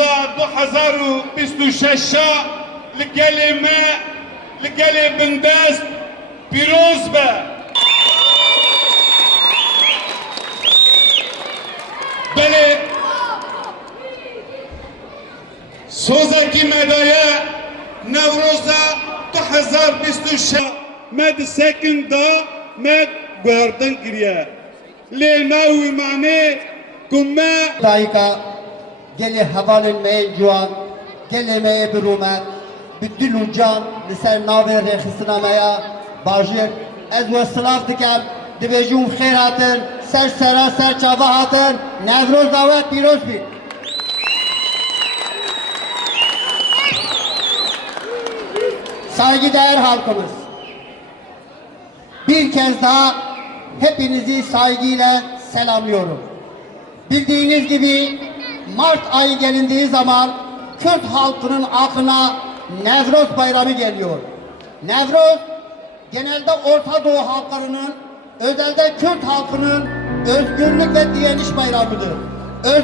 Nevroza 2026 لگلی بندست پیروز به بله سوزکی مدایه نوروزا 2026 مد سکن دا مد گردن کریه لیلما و امامه کمه دایکا گلی حوالن می جوان گلی می برومت بدل و جان لسر ناوی رخصنامه باجر از وصلاف دکم دبیجون خیر هاتن سر سرا سر چاوا هاتن نوروز دعوت پیروز بید saygıdeğer halkımız, bir kez daha hepinizi saygıyla selamlıyorum. Bildiğiniz gibi Mart ayı gelindiği zaman Kürt halkının aklına Nevroz bayramı geliyor. Nevroz genelde Orta Doğu halklarının, özellikle Kürt halkının özgürlük ve direniş bayramıdır.